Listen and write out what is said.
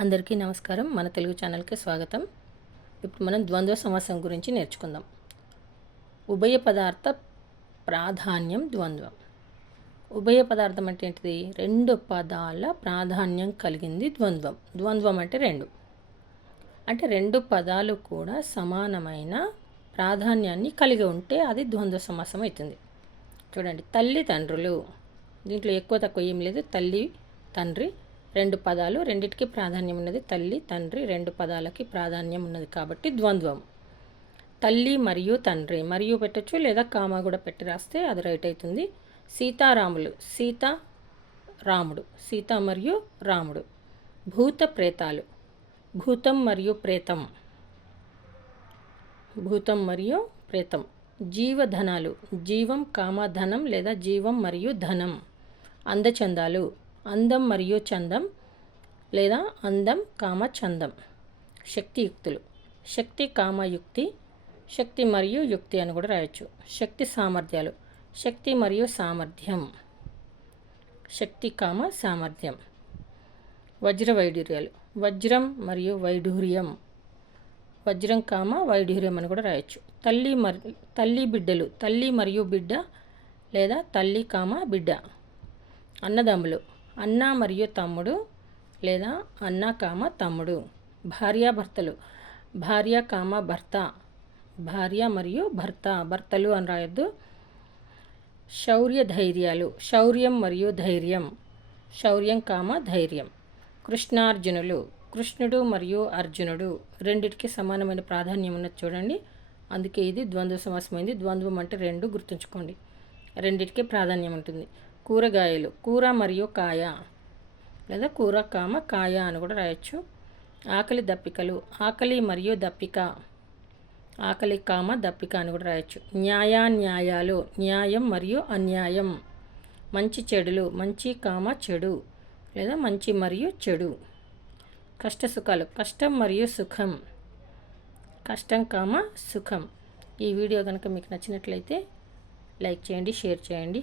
అందరికీ నమస్కారం. మన తెలుగు ఛానల్కి స్వాగతం. ఇప్పుడు మనం ద్వంద్వ సమాసం గురించి నేర్చుకుందాం. ఉభయ పదార్థ ప్రాధాన్యం ద్వంద్వం. ఉభయ పదార్థం అంటే ఏంటిది? రెండు పదాల ప్రాధాన్యం కలిగింది ద్వంద్వం. ద్వంద్వం అంటే రెండు. అంటే రెండు పదాలు కూడా సమానమైన ప్రాధాన్యాన్ని కలిగి ఉంటే అది ద్వంద్వ సమాసం అవుతుంది. చూడండి తల్లి తండ్రులు. దీంట్లో ఎక్కువ తక్కువ ఏం లేదు. తల్లి తండ్రి రెండు పదాలు రెండిటికి ప్రాధాన్యం ఉన్నది తల్లి తండ్రి రెండు పదాలకి ప్రాధాన్యం ఉన్నది కాబట్టి ద్వంద్వం. తల్లి మరియు తండ్రి. మరియు పెట్టచ్చు లేదా కామా కూడా పెట్టి రాస్తే అది రైట్ అవుతుంది. సీతారాములు. సీత రాముడు. సీత మరియు రాముడు. భూత ప్రేతాలు. భూతం మరియు ప్రేతం. భూతం మరియు ప్రేతం. జీవధనాలు. జీవం కామధనం లేదా జీవం మరియు ధనం. అందచందాలు. అందం మరియు చందం లేదా అందం కామ చందం. శక్తియుక్తులు. శక్తి కామయుక్తి శక్తి మరియు యుక్తి అని కూడా రాయొచ్చు. శక్తి సామర్థ్యాలు. శక్తి మరియు సామర్థ్యం. శక్తి కామ సామర్థ్యం. వజ్ర వైడూర్యాలు వజ్రం మరియు వైఢూర్యం. వజ్రం కామ వైఢూర్యం అని కూడా రాయొచ్చు. తల్లి మరి తల్లి బిడ్డలు. తల్లి మరియు బిడ్డ లేదా తల్లి కామ బిడ్డ. అన్నదమ్ములు. అన్న మరియు తమ్ముడు లేదా అన్న కామ తమ్ముడు. భార్యాభర్తలు భార్య కామ భర్త. భార్య మరియు భర్త. భర్తలు అని రాయొద్దు. శౌర్య ధైర్యాలు శౌర్యం మరియు ధైర్యం. శౌర్యం కామ ధైర్యం. కృష్ణార్జునులు. కృష్ణుడు మరియు అర్జునుడు. రెండిటికి సమానమైన ప్రాధాన్యం ఉన్నది చూడండి. అందుకే ఇది ద్వంద్వ సమాసమైంది ద్వంద్వం అంటే రెండు గుర్తుంచుకోండి. రెండిటికి ప్రాధాన్యం ఉంటుంది. కూరగాయలు కూర మరియు కాయ లేదా కూర కామ కాయ అని కూడా రాయొచ్చు. ఆకలి దప్పికలు ఆకలి మరియు దప్పిక ఆకలి కామ దప్పిక అని కూడా రాయొచ్చు. న్యాయాన్యాయాలు న్యాయం మరియు అన్యాయం మంచి చెడులు మంచి కామ చెడు లేదా మంచి మరియు చెడు. కష్ట సుఖాలు కష్టం మరియు సుఖం కష్టం కామ సుఖం. ఈ వీడియో కనుక మీకు నచ్చినట్లయితే లైక్ చేయండి షేర్ చేయండి.